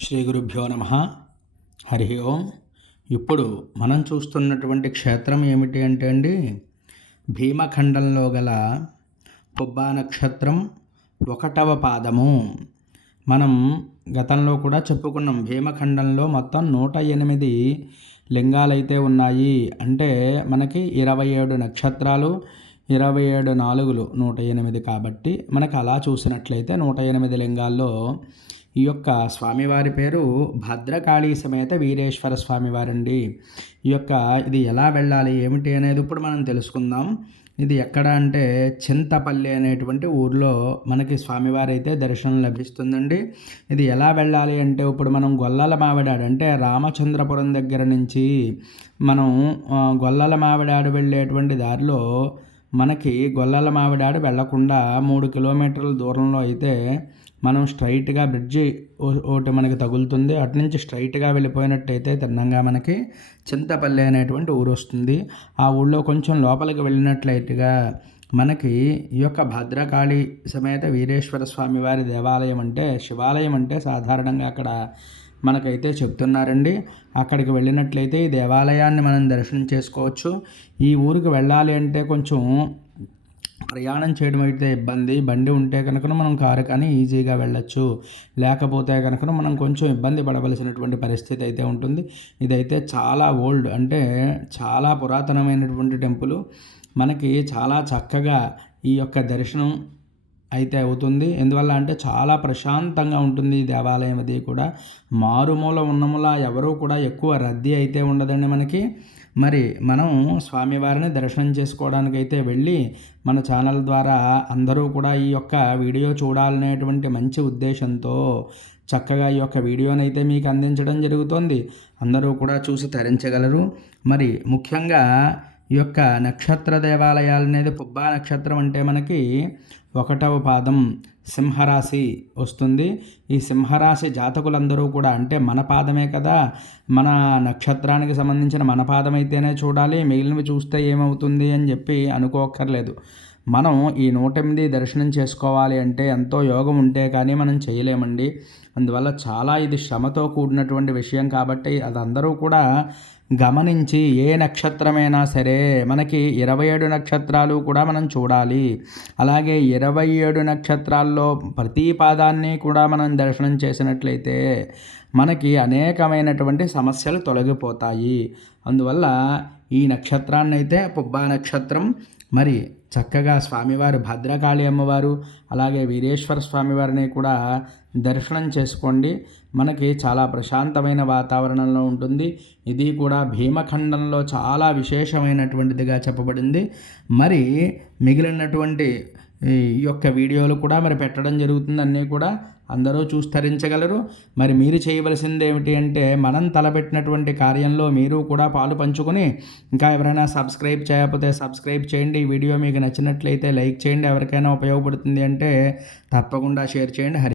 శ్రీ గురుభ్యో నమ. హరి ఓం. ఇప్పుడు మనం చూస్తున్నటువంటి క్షేత్రం ఏమిటి అంటే అండి భీమఖండంలో గల పుబ్బా నక్షత్రం ఒకటవ పాదము. మనం గతంలో కూడా చెప్పుకున్నాం భీమఖండంలో మొత్తం నూట ఎనిమిది లింగాలైతే ఉన్నాయి. అంటే మనకి ఇరవై ఏడు నక్షత్రాలు ఇరవై ఏడు నాలుగులు నూట ఎనిమిది కాబట్టి మనకు అలా చూసినట్లయితే నూట ఎనిమిది లింగాల్లో ఈ యొక్క స్వామివారి పేరు భద్రకాళీ సమేత వీరేశ్వర స్వామివారండి. ఈ యొక్క ఇది ఎలా వెళ్ళాలి ఏమిటి అనేది ఇప్పుడు మనం తెలుసుకుందాం. ఇది ఎక్కడ అంటే చింతపల్లి అనేటువంటి ఊర్లో మనకి స్వామివారి అయితే దర్శనం లభిస్తుందండి. ఇది ఎలా వెళ్ళాలి అంటే ఇప్పుడు మనం గొల్లల మావిడాడు అంటే రామచంద్రపురం దగ్గర నుంచి మనం గొల్లల మావిడాడు వెళ్ళేటువంటి దారిలో మనకి గొల్లల మావిడాడు వెళ్ళకుండా మూడు కిలోమీటర్ల దూరంలో అయితే మనం స్ట్రైట్గా బ్రిడ్జి ఒకటి మనకి తగులుతుంది. అటు నుంచి స్ట్రైట్గా వెళ్ళిపోయినట్టయితే తిన్నంగా మనకి చింతపల్లి అనేటువంటి ఊరు వస్తుంది. ఆ ఊళ్ళో కొంచెం లోపలికి వెళ్ళినట్లయితేగా మనకి ఈ యొక్క భద్రకాళి సమేత వీరేశ్వర స్వామి వారి దేవాలయం అంటే శివాలయం అంటే సాధారణంగా అక్కడ మనకైతే చెప్తున్నారండి. అక్కడికి వెళ్ళినట్లయితే ఈ దేవాలయాన్ని మనం దర్శనం చేసుకోవచ్చు. ఈ ఊరికి వెళ్ళాలి అంటే కొంచెం ప్రయాణం చేయడం అయితే ఇబ్బంది. బండి ఉంటే కనుక మనం కారు కానీ ఈజీగా వెళ్ళొచ్చు. లేకపోతే కనుక మనం కొంచెం ఇబ్బంది పడవలసినటువంటి పరిస్థితి అయితే ఉంటుంది. ఇదైతే చాలా ఓల్డ్ అంటే చాలా పురాతనమైనటువంటి టెంపుల్. మనకి చాలా చక్కగా ఈ యొక్క దర్శనం అయితే అవుతుంది. ఎందువల్ల అంటే చాలా ప్రశాంతంగా ఉంటుంది ఈ దేవాలయం అది కూడా. మారుమూల ఉన్నములా ఎవరూ కూడా ఎక్కువ రద్దీ అయితే ఉండదండి మనకి. మరి మనం స్వామివారిని దర్శనం చేసుకోవడానికి అయితే వెళ్ళి మన ఛానల్ ద్వారా అందరూ కూడా ఈ యొక్క వీడియో చూడాలనేటువంటి మంచి ఉద్దేశంతో చక్కగా ఈ యొక్క వీడియోని అయితే మీకు అందించడం జరుగుతుంది. అందరూ కూడా చూసి తరించగలరు. మరి ముఖ్యంగా ఈ యొక్క నక్షత్ర దేవాలయాలు అనేది పుబ్బా నక్షత్రం అంటే మనకి ఒకటవ పాదం సింహరాశి వస్తుంది. ఈ సింహరాశి జాతకులందరూ కూడా అంటే మన పాదమే కదా. మన నక్షత్రానికి సంబంధించిన మన పాదం అయితేనే చూడాలి. మిగిలినవి చూస్తే ఏమవుతుంది అని చెప్పి అనుకోక్కర్లేదు. మనం ఈ నూట ఎనిమిది దర్శనం చేసుకోవాలి అంటే ఎంతో యోగం ఉంటే కానీ మనం చేయలేమండి. అందువల్ల చాలా ఇది శ్రమతో కూడినటువంటి విషయం కాబట్టి అది అందరూ కూడా గమనించి ఏ నక్షత్రమైనా సరే మనకి ఇరవై ఏడు నక్షత్రాలు కూడా మనం చూడాలి. అలాగే ఇరవై ఏడు నక్షత్రాల్లో ప్రతి పాదాన్ని కూడా మనం దర్శనం చేసినట్లయితే మనకి అనేకమైనటువంటి సమస్యలు తొలగిపోతాయి. అందువల్ల ఈ నక్షత్రాన్ని అయితే పుబ్బా నక్షత్రం మరి చక్కగా స్వామివారు భద్రకాళి అమ్మవారు అలాగే వీరేశ్వర స్వామివారిని కూడా దర్శనం చేసుకోండి. మనకి చాలా ప్రశాంతమైన వాతావరణంలో ఉంటుంది. ఇది కూడా భీమఖండంలో చాలా విశేషమైనటువంటిదిగా చెప్పబడింది. మరి మిగిలినటువంటి ఈ యొక్క వీడియోలు కూడా మరి పెట్టడం జరుగుతుంది. అన్నీ కూడా అందరూ చూస్తరించగలరు మరి మీరు చేయవలసింది ఏమిటి అంటే మనం తలపెట్టినటువంటి కార్యంలో మీరు కూడా పాలు పంచుకొని ఇంకా ఎవరైనా సబ్స్క్రైబ్ చేయకపోతే సబ్స్క్రైబ్ చేయండి. ఈ వీడియో మీకు నచ్చినట్లయితే లైక్ చేయండి. ఎవరికైనా ఉపయోగపడుతుంది అంటే తప్పకుండా షేర్ చేయండి. హరి